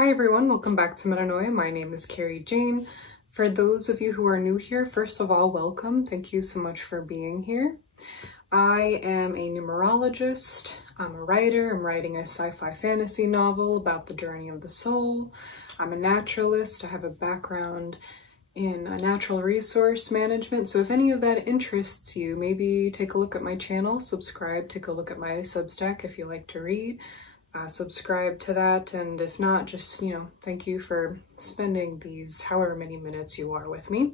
Hi everyone, welcome back to Metanoia. My name is Carrie Jane. For those of you who are new here, first of all, welcome. Thank you so much for being here. I am a numerologist. I'm a writer. I'm writing a sci-fi fantasy novel about the journey of the soul. I'm a naturalist. I have a background in natural resource management. So if any of that interests you, maybe take a look at my channel, subscribe, take a look at my Substack if you like to read. Subscribe to that, and if not, just, thank you for spending these however many minutes you are with me.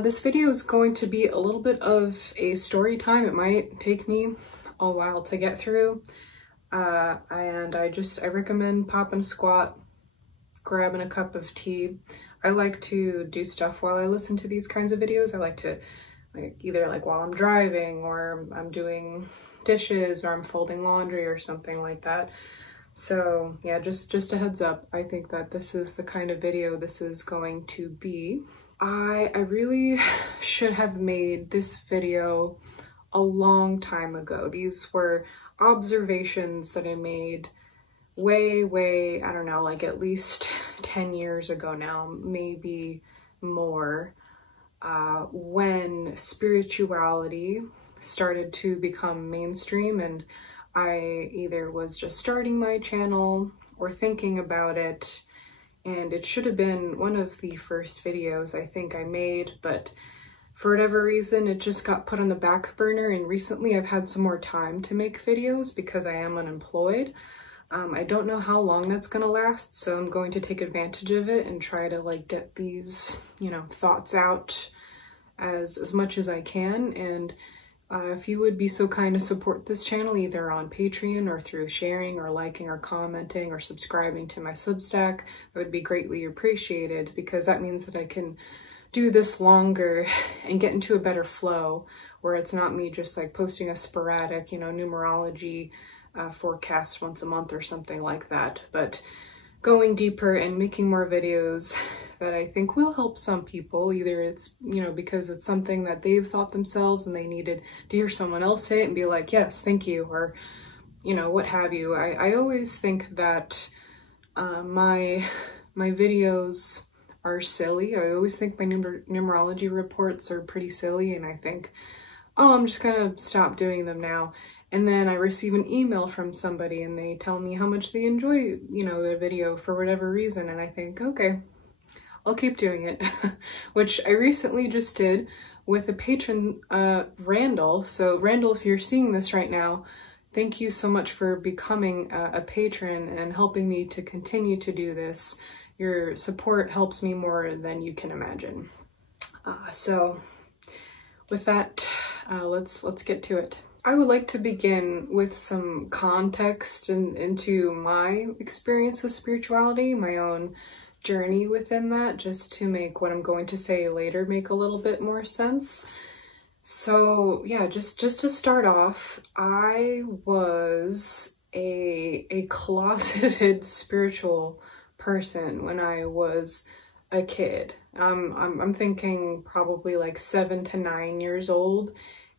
This video is going to be a little bit of a story time. It might take me a while to get through, and I recommend popping a squat, grabbing a cup of tea. I like to do stuff while I listen to these kinds of videos. I like to either while I'm driving, or I'm doing dishes, or I'm folding laundry or something like that. So yeah, just a heads up, I think that this is the kind of video this is going to be. I really should have made this video a long time ago. These were observations that I made way, I don't know, at least 10 years ago now, maybe more, when spirituality started to become mainstream, and I either was just starting my channel or thinking about it, and it should have been one of the first videos I think I made, but for whatever reason it just got put on the back burner, and recently I've had some more time to make videos because I am unemployed. I don't know how long that's gonna last, so I'm going to take advantage of it and try to get these, thoughts out as much as I can. And if you would be so kind to support this channel either on Patreon or through sharing or liking or commenting or subscribing to my Substack, that would be greatly appreciated, because that means that I can do this longer and get into a better flow where it's not me just posting a sporadic, numerology forecast once a month or something like that, but going deeper and making more videos that I think will help some people. Either it's, because it's something that they've thought themselves and they needed to hear someone else say it and be like, yes, thank you, or, what have you. I always think that my videos are silly. I always think my numerology reports are pretty silly, and I think, oh, I'm just gonna stop doing them now. And then I receive an email from somebody and they tell me how much they enjoy, the video for whatever reason. And I think, okay, I'll keep doing it, which I recently just did with a patron, Randall. So Randall, if you're seeing this right now, thank you so much for becoming a patron and helping me to continue to do this. Your support helps me more than you can imagine. So with that, let's get to it. I would like to begin with some context into my experience with spirituality, my own journey within that, just to make what I'm going to say later make a little bit more sense. So yeah, just to start off, I was a closeted spiritual person when I was a kid. I'm thinking probably 7 to 9 years old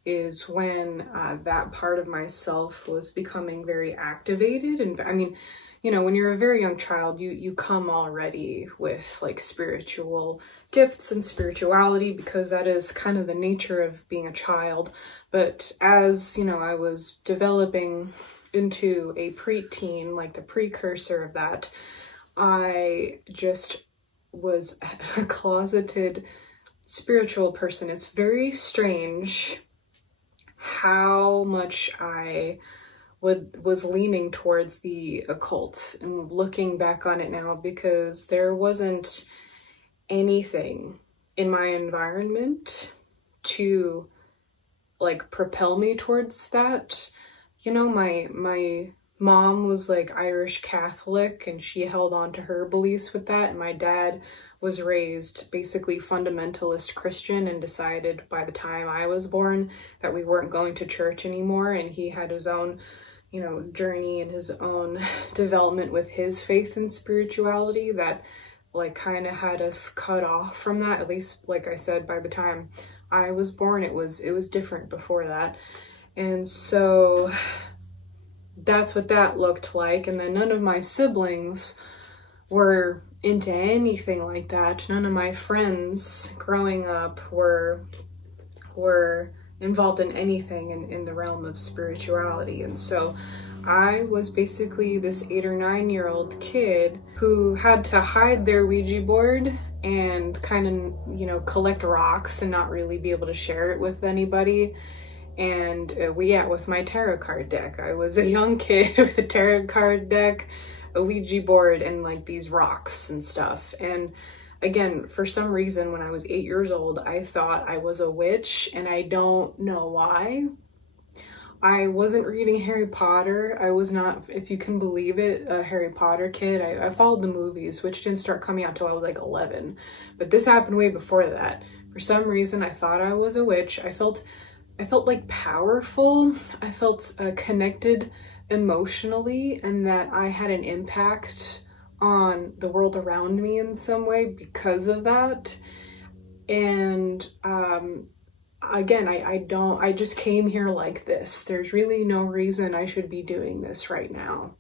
is when that part of myself was becoming very activated. And I mean, when you're a very young child, you come already with spiritual gifts and spirituality, because that is kind of the nature of being a child. But as, I was developing into a preteen, the precursor of that, I just was a closeted spiritual person. It's very strange how much I was leaning towards the occult, and looking back on it now, because there wasn't anything in my environment to propel me towards that. My mom was Irish Catholic, and she held on to her beliefs with that, and my dad was raised basically fundamentalist Christian and decided by the time I was born that we weren't going to church anymore, and he had his own, journey and his own development with his faith and spirituality that kind of had us cut off from that. At least, like I said, by the time I was born, it was different before that. And so that's what that looked like. And then none of my siblings were into anything like that. None of my friends growing up were involved in anything in the realm of spirituality. And so I was basically this 8 or 9-year-old kid who had to hide their Ouija board and kind of, you know, collect rocks and not really be able to share it with anybody. And with my tarot card deck. I was a young kid with a tarot card deck, a Ouija board, and like these rocks and stuff. And again, for some reason, when I was 8 years old, I thought I was a witch, and I don't know why. I wasn't reading Harry Potter. I was not, if you can believe it, a Harry Potter kid. I followed the movies, which didn't start coming out till I was like 11. But this happened way before that. For some reason, I thought I was a witch. I felt like powerful. I felt connected emotionally, and that I had an impact on the world around me in some way because of that. And again, I just came here like this. There's really no reason I should be doing this right now.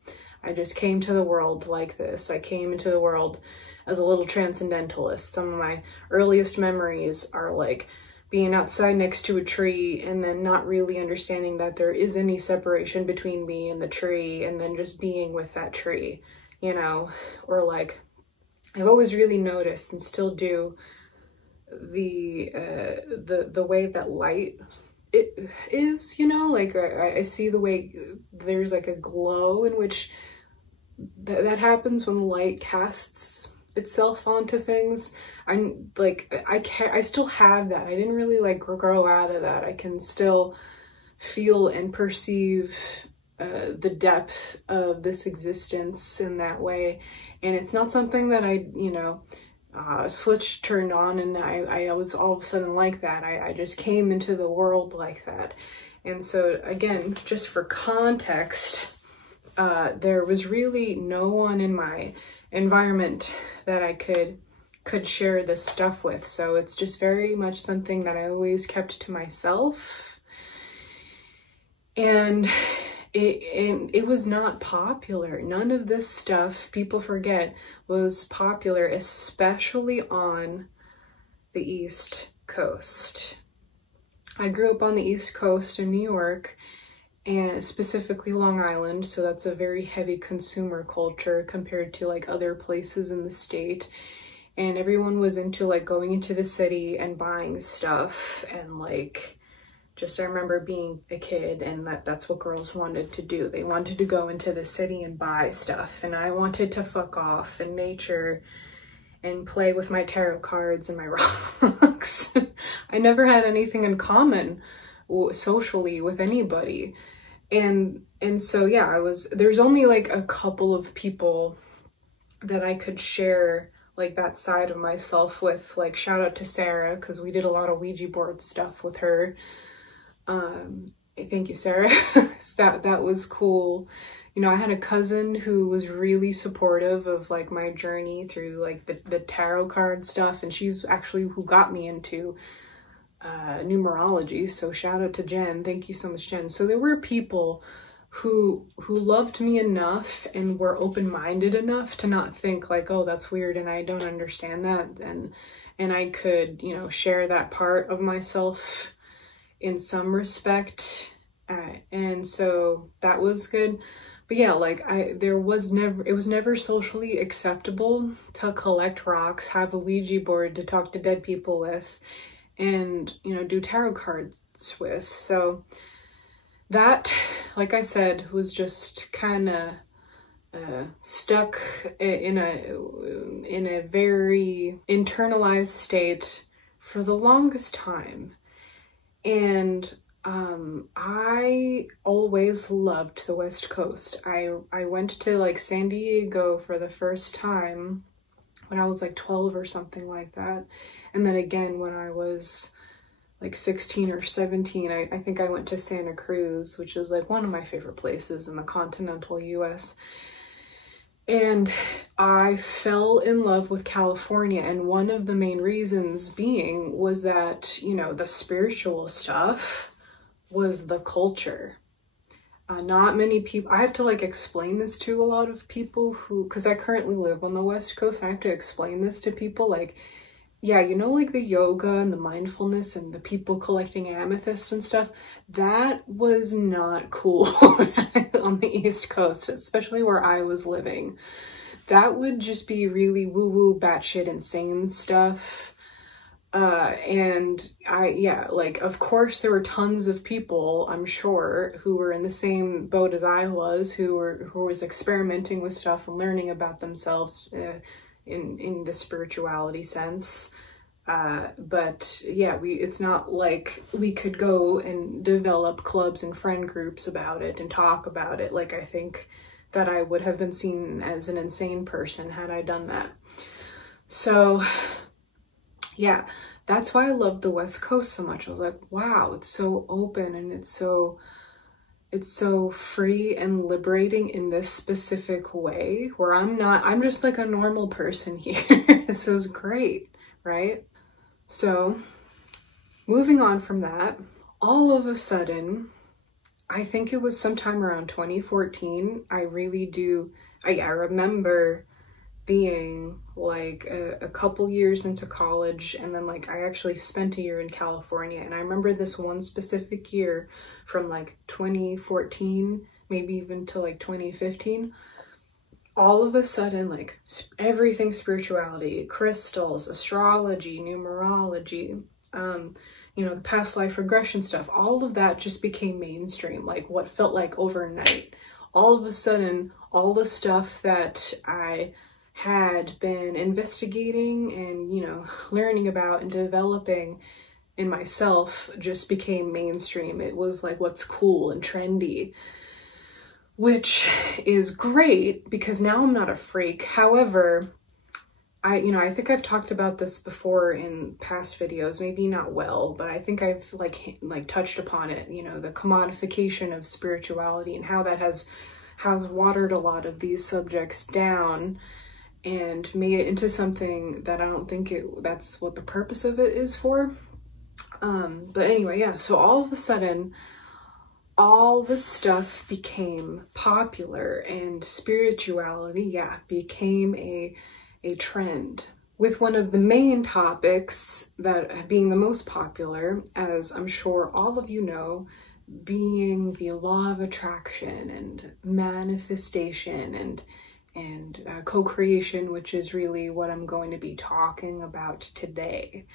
I just came to the world like this. I came into the world as a little transcendentalist. Some of my earliest memories are like being outside next to a tree and then not really understanding that there is any separation between me and the tree, and then just being with that tree, you know. Or like, I've always really noticed, and still do, the way that light it is, you know, like I see the way there's like a glow in which that happens when light casts itself onto things. I'm like, I still have that. I didn't really like grow out of that. I can still feel and perceive the depth of this existence in that way. And it's not something that I, you know, switch turned on and I was all of a sudden like that. I just came into the world like that. And so again, just for context, there was really no one in my environment that I could share this stuff with. So it's just very much something that I always kept to myself. And it was not popular. None of this stuff, people forget, was popular, especially on the East Coast. I grew up on the East Coast in New York, and specifically Long Island, so that's a very heavy consumer culture compared to like other places in the state. And everyone was into like going into the city and buying stuff, and like, just I remember being a kid and that's what girls wanted to do. They wanted to go into the city and buy stuff, and I wanted to fuck off in nature and play with my tarot cards and my rocks. I never had anything in common socially with anybody. And so yeah, there's only like a couple of people that I could share like that side of myself with. Like, shout out to Sarah, because we did a lot of Ouija board stuff with her. Thank you, Sarah. that was cool. You know, I had a cousin who was really supportive of like my journey through like the tarot card stuff, and she's actually who got me into numerology. So shout out to Jen. Thank you so much, Jen. So there were people who loved me enough and were open-minded enough to not think like, oh, that's weird and I don't understand that, and I could, you know, share that part of myself in some respect. And so that was good. But yeah, like it was never socially acceptable to collect rocks, have a Ouija board to talk to dead people with, and, you know, do tarot cards with. So that, like I said, was just kind of stuck in a very internalized state for the longest time. And I always loved the West Coast. I went to like San Diego for the first time when I was like 12 or something like that. And then again when I was like 16 or 17, I think I went to Santa Cruz, which is like one of my favorite places in the continental US. And I fell in love with California, and one of the main reasons being was that, you know, the spiritual stuff was the culture. Not many people, I have to like explain this to a lot of people who, because I currently live on the West Coast, and I have to explain this to people like, yeah, you know, like the yoga and the mindfulness and the people collecting amethysts and stuff, that was not cool on the East Coast, especially where I was living. That would just be really woo-woo, batshit insane stuff. And yeah, like, of course there were tons of people, I'm sure, who were in the same boat as I was, who was experimenting with stuff and learning about themselves, in the spirituality sense. But yeah, it's not like we could go and develop clubs and friend groups about it and talk about it. Like, I think that I would have been seen as an insane person had I done that. So yeah, that's why I loved the West Coast so much. I was like, wow, it's so open and it's so free and liberating in this specific way where I'm just like a normal person here. This is great, right? So moving on from that, all of a sudden, I think it was sometime around 2014, I remember being like a couple years into college, and then like I actually spent a year in California, and I remember this one specific year from like 2014 maybe even to like 2015, all of a sudden, like everything spirituality, crystals, astrology, numerology, you know, the past life regression stuff, all of that just became mainstream, like what felt like overnight. All of a sudden, all the stuff that I had been investigating and, you know, learning about and developing in myself just became mainstream. It was like what's cool and trendy, which is great because now I'm not a freak. However, I think I've talked about this before in past videos, maybe not well, but I think I've like touched upon it, you know, the commodification of spirituality and how that has watered a lot of these subjects down and made it into something that I don't think that's what the purpose of it is for. But anyway, yeah, so all of a sudden, all the stuff became popular and spirituality, yeah, became a trend, with one of the main topics that being the most popular, as I'm sure all of you know, being the law of attraction and manifestation and co-creation, which is really what I'm going to be talking about today.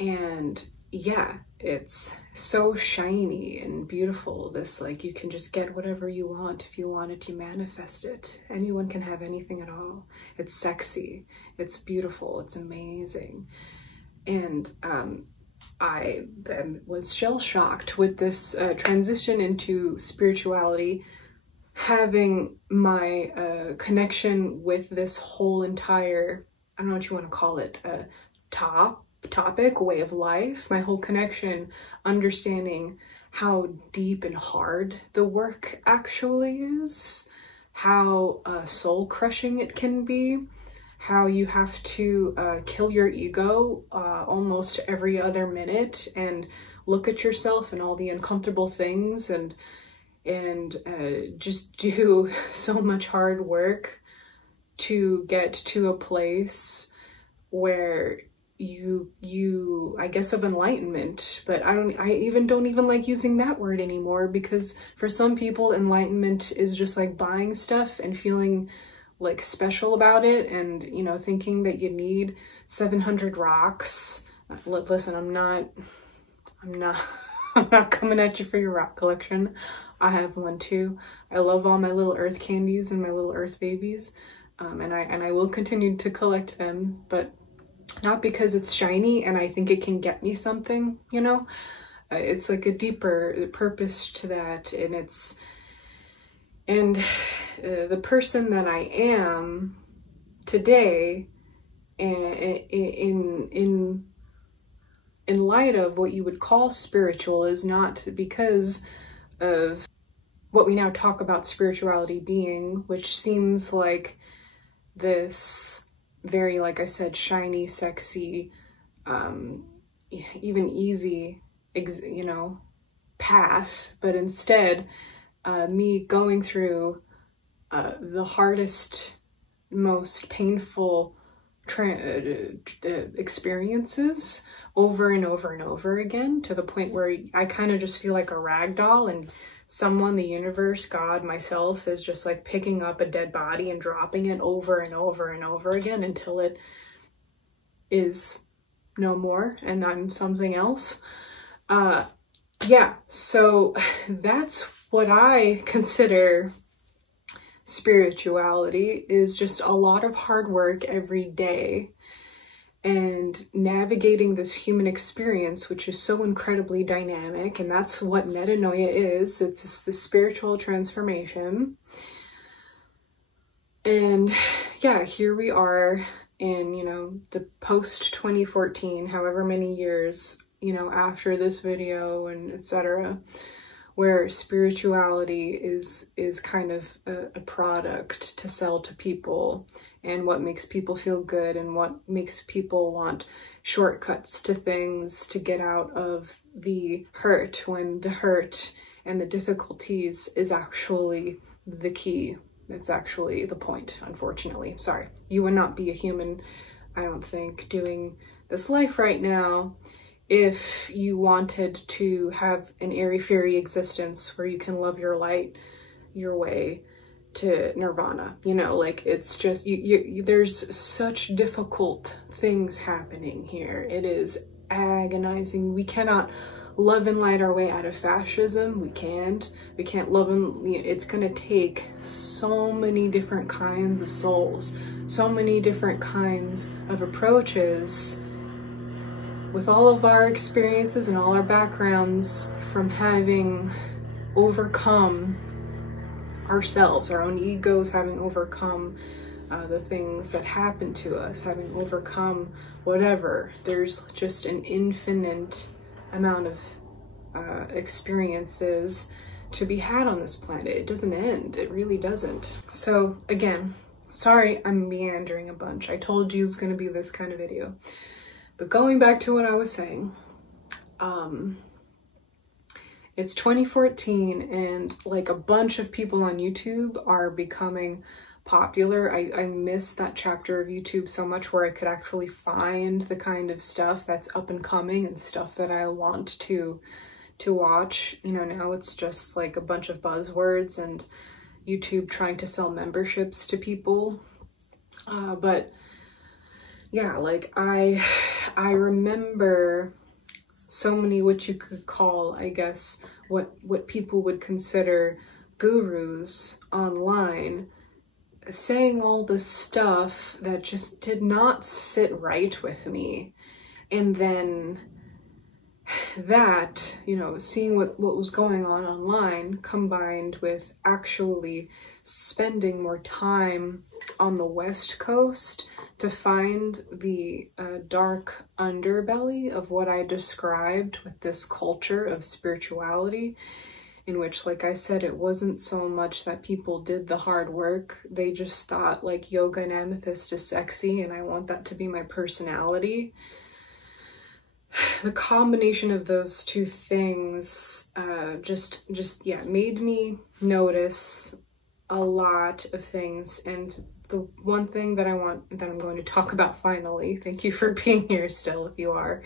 And yeah, it's so shiny and beautiful. This, like, you can just get whatever you want if you wanted to manifest it. Anyone can have anything at all. It's sexy, it's beautiful, it's amazing. And I was shell-shocked with this transition into spirituality, having my connection with this whole entire, I don't know what you want to call it, topic, way of life, my whole connection, understanding how deep and hard the work actually is, how soul-crushing it can be, how you have to kill your ego almost every other minute and look at yourself and all the uncomfortable things and just do so much hard work to get to a place where you I guess of enlightenment. But I don't even like using that word anymore, because for some people enlightenment is just like buying stuff and feeling like special about it, and, you know, thinking that you need 700 rocks. Listen, I'm not I'm not coming at you for your rock collection. I have one too. I love all my little earth candies and my little earth babies, and I will continue to collect them, but not because it's shiny and I think it can get me something, you know. It's like a deeper purpose to that, and the person that I am today, in light of what you would call spiritual, is not because of what we now talk about spirituality being, which seems like this very, like I said, shiny, sexy, even easy, you know, path. But instead, me going through the hardest, most painful experiences over and over and over again, to the point where I kind of just feel like a rag doll, and someone, the universe, God, myself, is just like picking up a dead body and dropping it over and over and over again until it is no more and I'm something else. Yeah, so that's what I consider spirituality, is just a lot of hard work every day and navigating this human experience, which is so incredibly dynamic. And that's what metanoia is. It's just the spiritual transformation. And yeah, here we are in, you know, the post 2014, however many years, you know, after this video and etc., where spirituality is kind of a product to sell to people, and what makes people feel good and what makes people want shortcuts to things to get out of the hurt, when the hurt and the difficulties is actually the key. It's actually the point, unfortunately. Sorry, you would not be a human, I don't think, doing this life right now if you wanted to have an airy-fairy existence where you can love your light your way to nirvana. You know, like, it's just, there's such difficult things happening here. It is agonizing. We cannot love and light our way out of fascism. We can't love and, it's gonna take so many different kinds of souls, so many different kinds of approaches, with all of our experiences and all our backgrounds from having overcome ourselves, our own egos, having overcome the things that happen to us, having overcome whatever. There's just an infinite amount of experiences to be had on this planet. It doesn't end. It really doesn't. So again, sorry I'm meandering a bunch. I told you it was going to be this kind of video. But going back to what I was saying, it's 2014 and like a bunch of people on YouTube are becoming popular. I miss that chapter of YouTube so much, where I could actually find the kind of stuff that's up and coming and stuff that I want to watch. You know, now it's just like a bunch of buzzwords and YouTube trying to sell memberships to people. But yeah, like I remember so many, what you could call, I guess, what people would consider gurus online, saying all this stuff that just did not sit right with me. And then that, you know, seeing what was going on online, combined with actually spending more time on the West Coast to find the dark underbelly of what I described with this culture of spirituality, in which, like I said, it wasn't so much that people did the hard work. They just thought like yoga and amethyst is sexy and I want that to be my personality. The combination of those two things just made me notice a lot of things. And the one thing that I'm going to talk about finally, thank you for being here still if you are,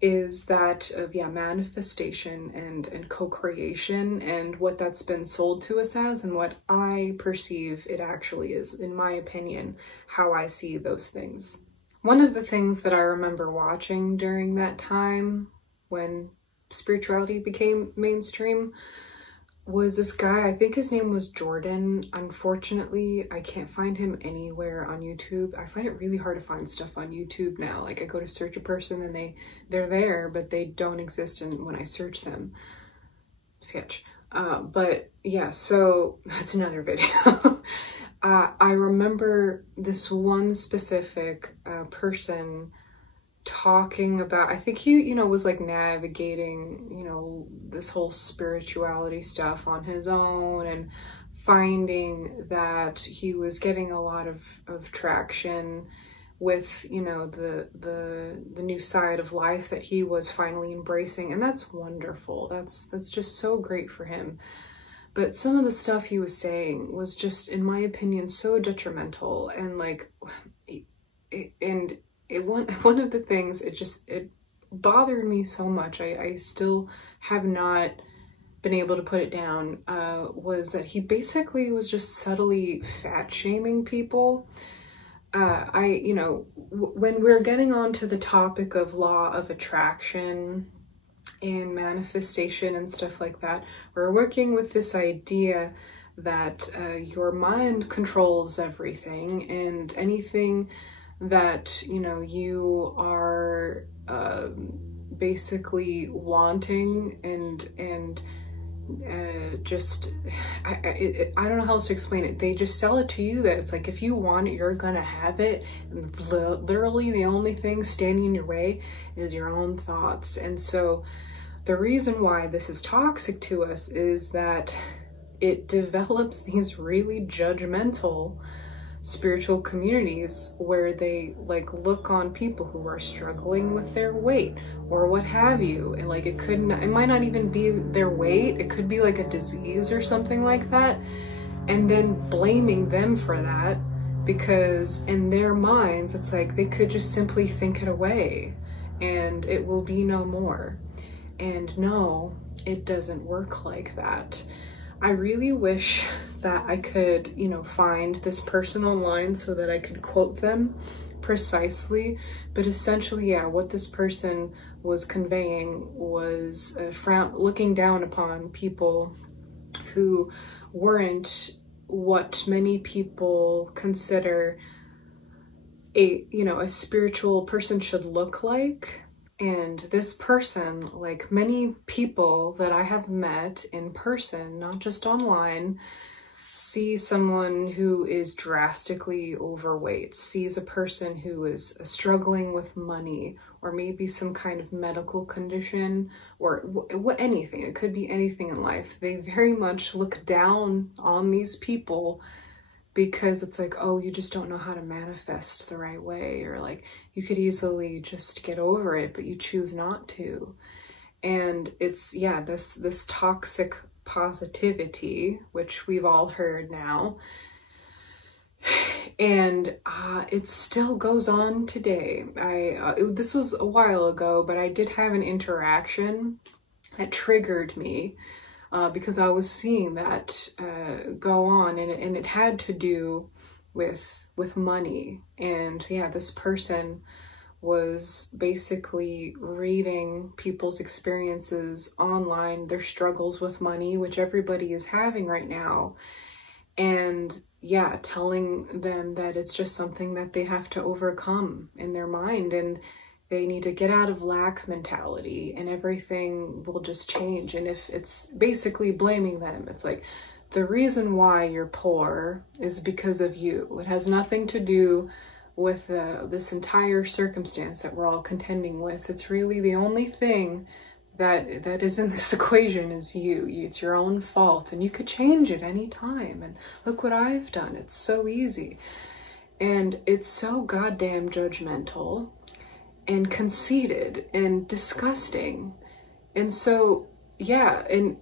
is that of manifestation and co-creation, and what that's been sold to us as, and what I perceive it actually is, in my opinion, how I see those things. One of the things that I remember watching during that time when spirituality became mainstream was this guy, I think his name was Jordan. Unfortunately, I can't find him anywhere on YouTube. I find it really hard to find stuff on YouTube now. Like, I go to search a person and they're there, but they don't exist when I search them. Sketch. But yeah, so that's another video. I remember this one specific person talking about, I think he, was like navigating, this whole spirituality stuff on his own, and finding that he was getting a lot of traction with, the new side of life that he was finally embracing. And that's wonderful. That's just so great for him. But some of the stuff he was saying was just, in my opinion, so detrimental. And like, one of the things, it bothered me so much, I still have not been able to put it down, was that he basically was just subtly fat shaming people. You know, when we're getting onto the topic of law of attraction and manifestation and stuff like that, we're working with this idea that your mind controls everything, and anything that, you know, you are basically wanting and just, I don't know how else to explain it. They just sell it to you that it's like, if you want it, you're gonna have it. And literally the only thing standing in your way is your own thoughts. And so the reason why this is toxic to us is that it develops these really judgmental spiritual communities where they like look on people who are struggling with their weight or what have you, and like it might not even be their weight, it could be like a disease or something like that, and then blaming them for that, because in their minds it's like they could just simply think it away and it will be no more. And no, it doesn't work like that. I really wish that I could, you know, find this person online so that I could quote them precisely. But essentially, yeah, what this person was conveying was looking down upon people who weren't what many people consider a, you know, a spiritual person should look like. And this person, like many people that I have met in person, not just online, see someone who is drastically overweight, sees a person who is struggling with money, or maybe some kind of medical condition, or anything. It could be anything in life. They very much look down on these people because it's like, oh, you just don't know how to manifest the right way, or like you could easily just get over it, but you choose not to. And it's, yeah, this toxic positivity, which we've all heard now, and it still goes on today. This was a while ago, but I did have an interaction that triggered me. Because I was seeing that go on, and it had to do with money. And yeah, this person was basically reading people's experiences online, their struggles with money, which everybody is having right now, and yeah, telling them that it's just something that they have to overcome in their mind, and they need to get out of lack mentality and everything will just change. And if it's basically blaming them, it's like, the reason why you're poor is because of you. It has nothing to do with this entire circumstance that we're all contending with. It's really the only thing that is in this equation is you. It's your own fault, and you could change it anytime. And look what I've done. It's so easy. And it's so goddamn judgmental and conceited and disgusting. And so yeah, and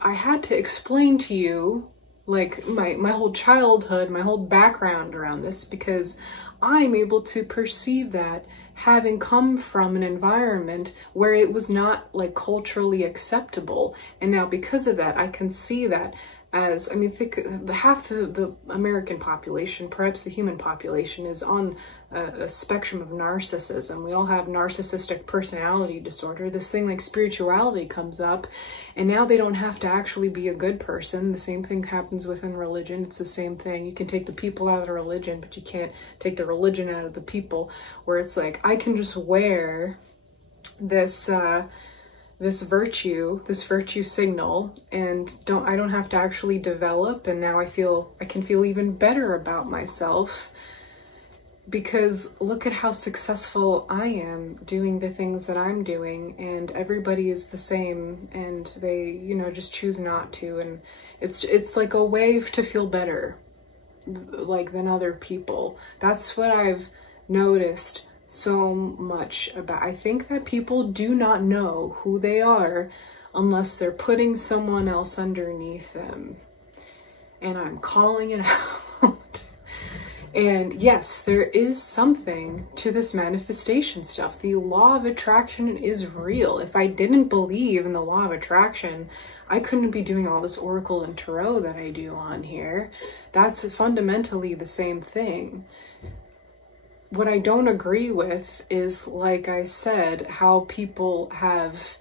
I had to explain to you like my whole childhood, my whole background around this, because I'm able to perceive that having come from an environment where it was not like culturally acceptable. And now because of that, I can see that as, I mean, think half the American population, perhaps the human population, is on a spectrum of narcissism. We all have narcissistic personality disorder. This thing like spirituality comes up, and now they don't have to actually be a good person. The same thing happens within religion. It's the same thing. You can take the people out of the religion, but you can't take the religion out of the people, where it's like, I can just wear this virtue signal, and I don't have to actually develop, and now I can feel even better about myself, because look at how successful I am doing the things that I'm doing, and everybody is the same, and they, you know, just choose not to. And it's like a way to feel better like than other people. That's what I've noticed so much about, I think that people do not know who they are unless they're putting someone else underneath them. And I'm calling it out. And yes, there is something to this manifestation stuff. The law of attraction is real. If I didn't believe in the law of attraction, I couldn't be doing all this oracle and tarot that I do on here. That's fundamentally the same thing. What I don't agree with is, like I said, how people have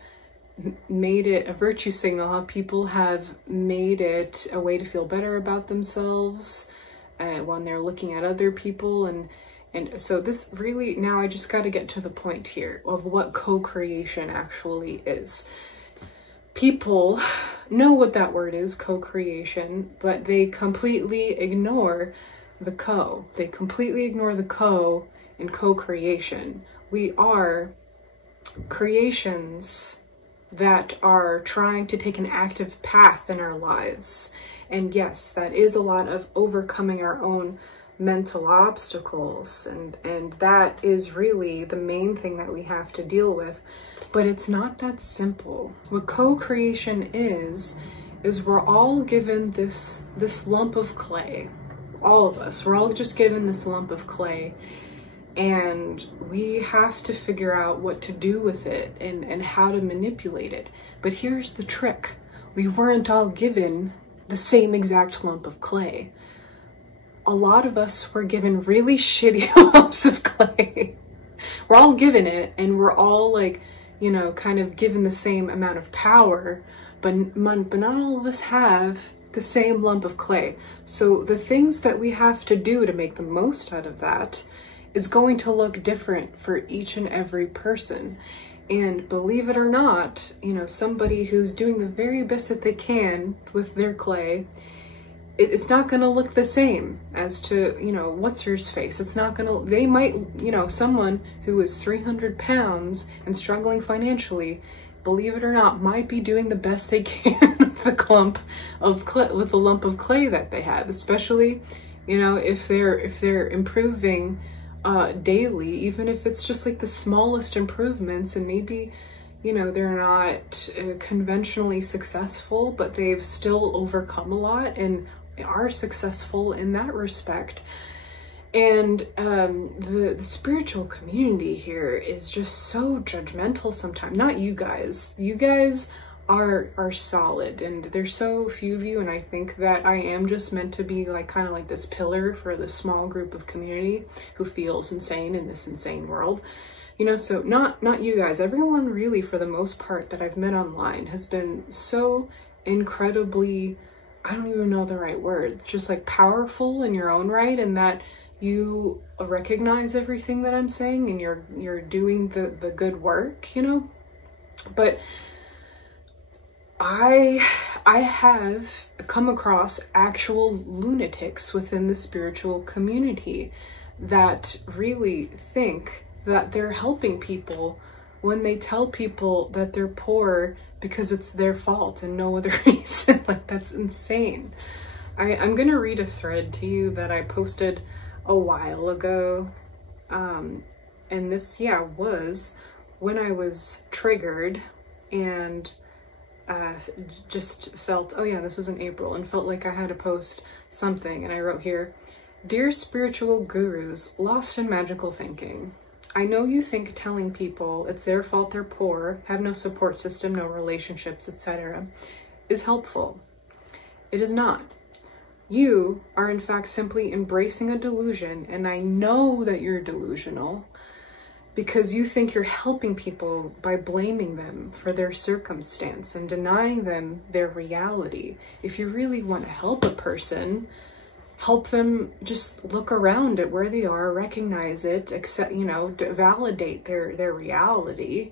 made it a virtue signal, how people have made it a way to feel better about themselves when they're looking at other people. And so this really, now I just got to get to the point here of what co-creation actually is. People know what that word is, co-creation, but they completely ignore the co. They completely ignore the co in co-creation. We are creations that are trying to take an active path in our lives. And yes, that is a lot of overcoming our own mental obstacles, and that is really the main thing that we have to deal with. But it's not that simple. What co-creation is we're all given this lump of clay. All of us, we're all just given this lump of clay, and we have to figure out what to do with it and how to manipulate it. But here's the trick. We weren't all given the same exact lump of clay. A lot of us were given really shitty lumps of clay. We're all given it, and we're all like, you know, kind of given the same amount of power, but not all of us have the same lump of clay. So the things that we have to do to make the most out of that is going to look different for each and every person. And believe it or not, you know, somebody who's doing the very best that they can with their clay, it's not going to look the same as to, you know, what's hers face. It's not going to, they might, you know, someone who is 300 pounds and struggling financially, believe it or not, might be doing the best they can with the clump of clay, with the lump of clay that they have, especially, you know, if they're improving daily, even if it's just like the smallest improvements, and maybe, you know, they're not conventionally successful, but they've still overcome a lot and are successful in that respect. And the spiritual community here is just so judgmental sometimes. Not you guys. You guys are solid, and there's so few of you, and I think that I am just meant to be like kind of like this pillar for the small group of community who feels insane in this insane world. You know, so not you guys. Everyone really, for the most part, that I've met online has been so incredibly, I don't even know the right word, just like powerful in your own right, and that you recognize everything that I'm saying, and you're doing the good work, you know. But I have come across actual lunatics within the spiritual community that really think that they're helping people when they tell people that they're poor because it's their fault and no other reason. Like, that's insane. I'm gonna read a thread to you that I posted a while ago. And this, yeah, was when I was triggered and just felt, oh yeah, this was in April, and felt like I had to post something. And I wrote here, "Dear spiritual gurus lost in magical thinking, I know you think telling people it's their fault they're poor, have no support system, no relationships, etc. is helpful. It is not. You are in fact simply embracing a delusion, and I know that you're delusional because you think you're helping people by blaming them for their circumstance and denying them their reality. If you really want to help a person, help them just look around at where they are, recognize it, accept, you know, validate their reality,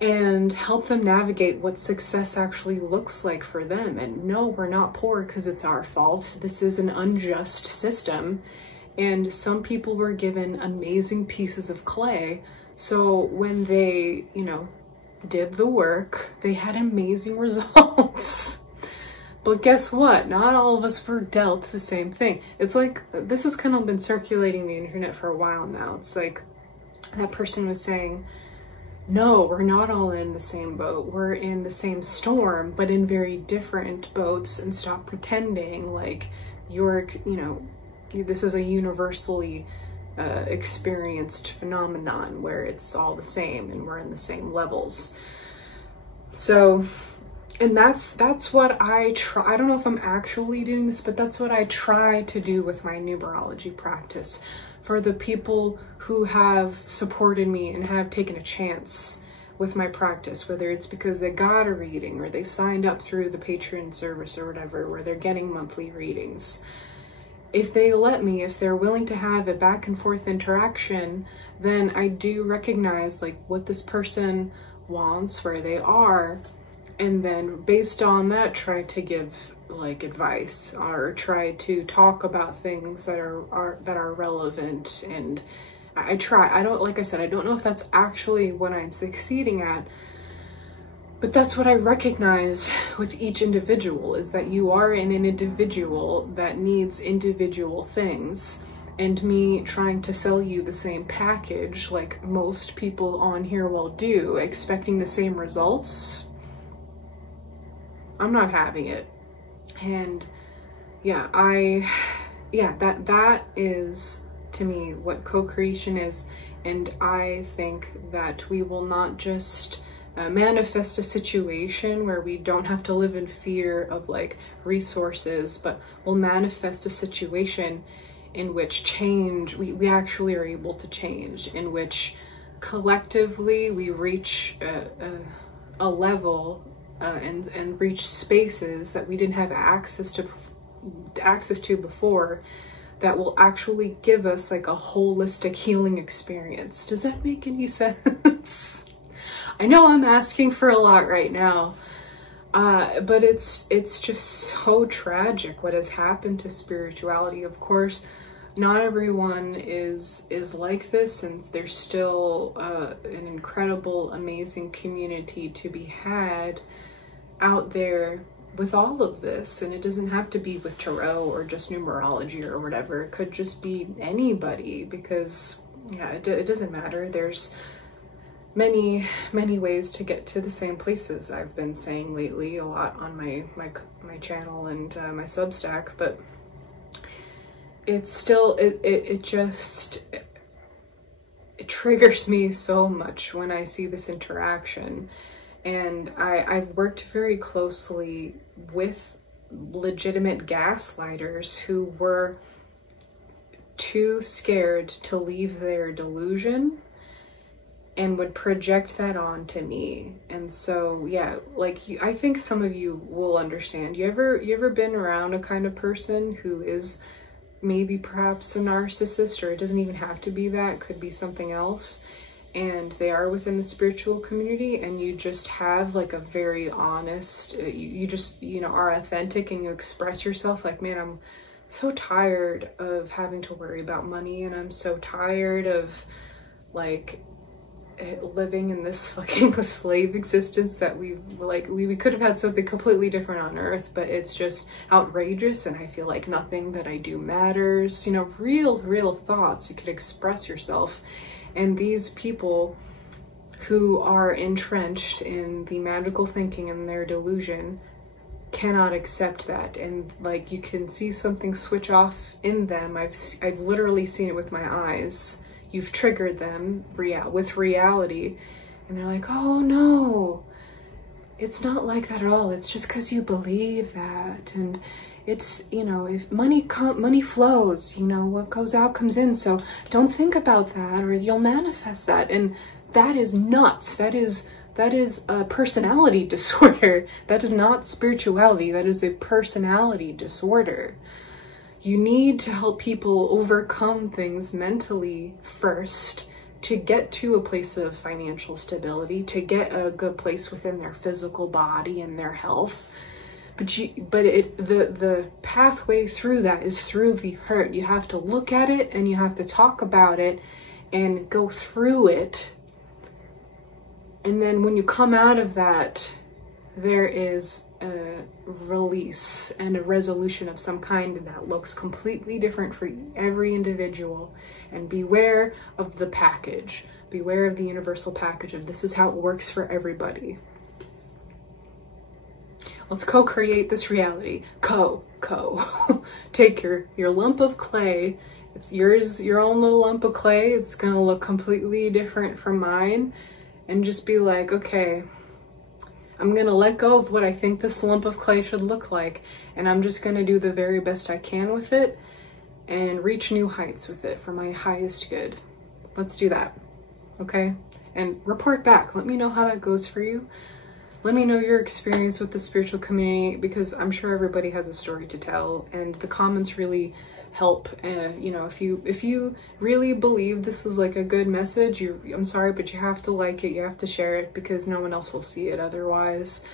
and help them navigate what success actually looks like for them. And no, we're not poor because it's our fault. This is an unjust system. And some people were given amazing pieces of clay. So when they, you know, did the work, they had amazing results. But guess what? Not all of us were dealt the same thing. It's like, this has kind of been circulating the internet for a while now. It's like, that person was saying, no, we're not all in the same boat. We're in the same storm, but in very different boats, and stop pretending like you're, this is a universally experienced phenomenon where it's all the same and we're in the same levels. So, and that's what I try. I don't know if I'm actually doing this, but that's what I try to do with my numerology practice. For the people who have supported me and have taken a chance with my practice, whether it's because they got a reading or they signed up through the Patreon service or whatever, where they're getting monthly readings. If they let me, if they're willing to have a back and forth interaction, then I do recognize like what this person wants, where they are, and then based on that try to give like advice or try to talk about things that are relevant. And I don't, like I said, I don't know if that's actually what I'm succeeding at, but that's what I recognize with each individual, is that you are an individual that needs individual things. And me trying to sell you the same package like most people on here will do, expecting the same results, I'm not having it. And yeah, that is to me what co-creation is. And I think that we will not just manifest a situation where we don't have to live in fear of like resources, but we'll manifest a situation in which change, we actually are able to change, in which collectively we reach a level and reach spaces that we didn't have access to before, that will actually give us like a holistic healing experience. Does that make any sense? I know I'm asking for a lot right now, but it's just so tragic what has happened to spirituality. Of course, not everyone is like this, and there's still an incredible, amazing community to be had out there with all of this. And it doesn't have to be with tarot or just numerology or whatever. It could just be anybody, because yeah, it doesn't matter. There's many ways to get to the same places. I've been saying lately a lot on my channel and my Substack, but it's still, it triggers me so much when I see this interaction. And I've worked very closely with legitimate gaslighters who were too scared to leave their delusion and would project that onto me. And so yeah, like I think some of you will understand. You ever been around a kind of person who is maybe perhaps a narcissist, or it doesn't even have to be that, it could be something else, and they are within the spiritual community, and you just have like a very honest, you just, are authentic, and you express yourself like, man, I'm so tired of having to worry about money, and I'm so tired of like living in this fucking slave existence that we could have had something completely different on earth, but it's just outrageous, and I feel like nothing that I do matters. Real thoughts. You could express yourself. And these people who are entrenched in the magical thinking and their delusion cannot accept that. And like, you can see something switch off in them. I've literally seen it with my eyes. You've triggered them with reality, and they're like, oh no, it's not like that at all. It's just because you believe that. And it's, if money flows, what goes out comes in. So don't think about that, or you'll manifest that. And that is nuts. That is a personality disorder. That is not spirituality. That is a personality disorder. You need to help people overcome things mentally first to get to a place of financial stability, to get a good place within their physical body and their health. But the pathway through that is through the hurt. You have to look at it, and you have to talk about it and go through it. And then when you come out of that, there is a release and a resolution of some kind, and that looks completely different for every individual. And beware of the package. Beware of the universal package of this is how it works for everybody. Let's co-create this reality. Take your lump of clay. It's yours, your own little lump of clay. It's gonna look completely different from mine. And just be like, okay, I'm gonna let go of what I think this lump of clay should look like. And I'm just gonna do the very best I can with it and reach new heights with it for my highest good. Let's do that, okay? And report back. Let me know how that goes for you. Let me know your experience with the spiritual community, because I'm sure everybody has a story to tell, and the comments really help. You know, if you really believe this is like a good message, I'm sorry, but you have to like it, you have to share it, because no one else will see it otherwise.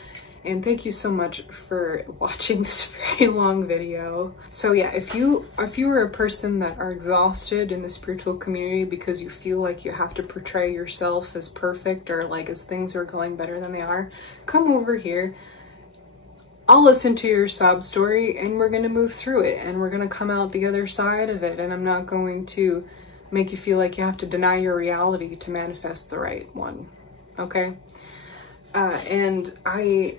And thank you so much for watching this very long video. So yeah, if you are a person that are exhausted in the spiritual community because you feel like you have to portray yourself as perfect, or like as things are going better than they are, come over here. I'll listen to your sob story and we're gonna move through it, and we're gonna come out the other side of it, and I'm not going to make you feel like you have to deny your reality to manifest the right one, okay? And I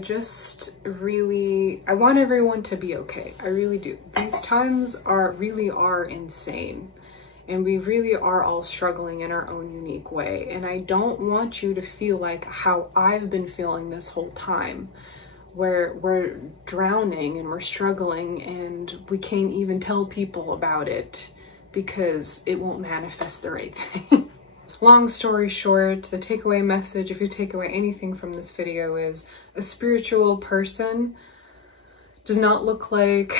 just really, I want everyone to be okay. I really do. These times really are insane, and we really are all struggling in our own unique way. And I don't want you to feel like how I've been feeling this whole time, where we're drowning and we're struggling and we can't even tell people about it because it won't manifest the right thing. Long story short, the takeaway message, if you take away anything from this video, is a spiritual person does not look like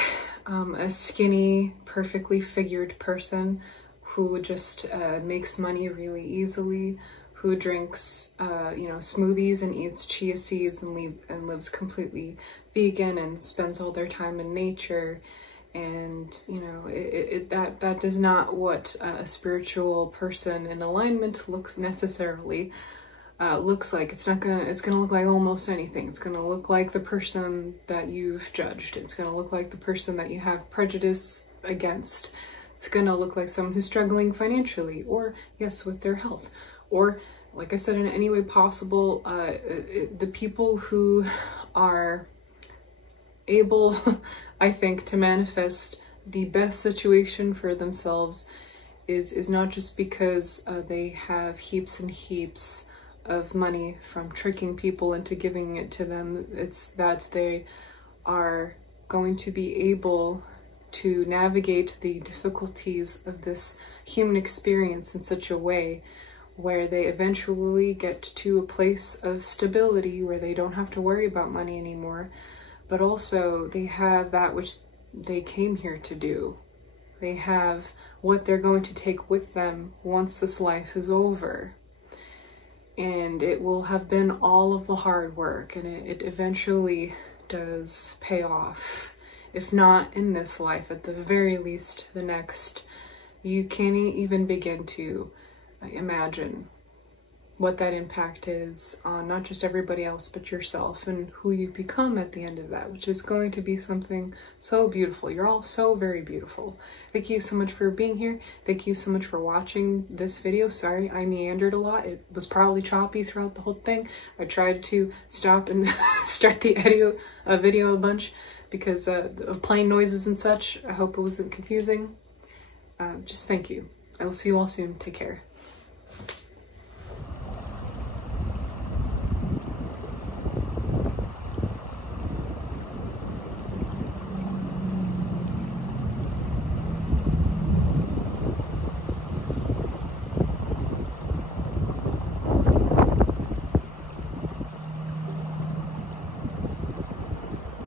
a skinny, perfectly figured person who just makes money really easily, who drinks you know, smoothies and eats chia seeds and lives completely vegan and spends all their time in nature. And you know, that is not what a spiritual person in alignment looks necessarily looks like. It's gonna look like almost anything. It's gonna look like the person that you've judged. It's gonna look like the person that you have prejudice against. It's gonna look like someone who's struggling financially, or yes, with their health, or like I said, in any way possible, the people who are able, I think, to manifest the best situation for themselves is not just because they have heaps and heaps of money from tricking people into giving it to them. It's that they are going to be able to navigate the difficulties of this human experience in such a way where they eventually get to a place of stability where they don't have to worry about money anymore, but also they have that which they came here to do. They have what they're going to take with them once this life is over. And it will have been all of the hard work, and it eventually does pay off. If not in this life, at the very least the next. You can't even begin to imagine what that impact is on not just everybody else but yourself, and who you become at the end of that, which is going to be something so beautiful. You're all so very beautiful. Thank you so much for being here. Thank you so much for watching this video. Sorry I meandered a lot. It was probably choppy throughout the whole thing. I tried to stop and start the video a bunch because of plane noises and such. I hope it wasn't confusing. Just thank you. I will see you all soon. Take care.